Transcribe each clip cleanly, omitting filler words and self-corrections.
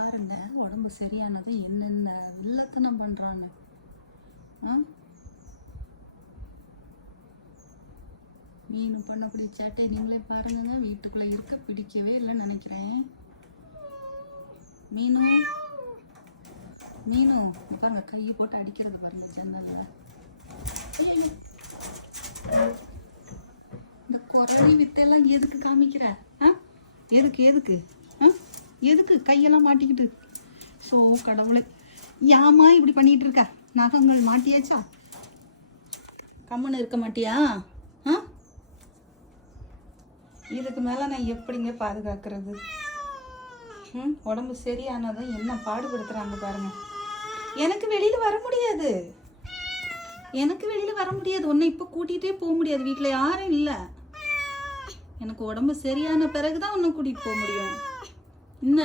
பாருங்க உடம்பு சரியானது என்னென்ன வில்லத்தனம் பண்றான்னு. மீன் பண்ணக்கூடிய சேட்டை நீங்களே பாருங்க. வீட்டுக்குள்ள இருக்க பிடிக்கவே இல்லைன்னு நினைக்கிறேன். மீனும் பாருங்க கையை போட்டு அடிக்கிறது பாருங்க ஜன்னல்ல. இந்த குரலி வித்தையெல்லாம் எதுக்கு காமிக்கிற? எதுக்கு எதுக்கு கையெல்லாம் மாட்டிக்கிட்டு? ஸோ கடவுளை, ஏமா இப்படி பண்ணிட்டு இருக்க? நகங்கள் மாட்டியாச்சா? கம்முன்னு இருக்க மாட்டியா? இதுக்கு மேலே நான் எப்படிங்க பாதுகாக்கிறது? உடம்பு சரியானதும் என்ன பாடுபடுத்துறாங்க பாருங்க. எனக்கு வெளியில் வர முடியாது. உன்னை இப்போ கூட்டிகிட்டே போக முடியாது. வீட்டில் யாரும் இல்லை. எனக்கு உடம்பு சரியான பிறகுதான் உன்னை கூட்டிகிட்டு போக முடியும். என்ன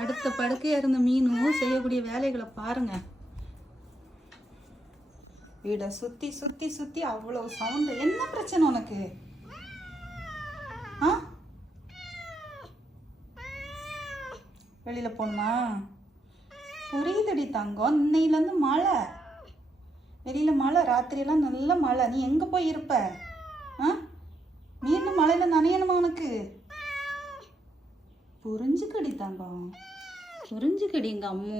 அடுத்த படுக்கையா இருந்த மீனும் செய்யக்கூடிய வேலைகளை பாருங்க. வீடை சுத்தி சுத்தி சுத்தி அவ்வளவு சவுண்டு. என்ன பிரச்சனை உனக்கு? வெளியில போகணுமா? புரியுதடி தங்கம். இன்னையிலேருந்து மழை, வெளியில மழை, ராத்திரியெல்லாம் நல்ல மழை. நீ எங்க போய் இருப்ப? மீண்டும் மழையில நனையணுமா உனக்கு? புரிஞ்சுக்கடி தங்கம், புரிஞ்சுக்கடி எங்க அம்மு.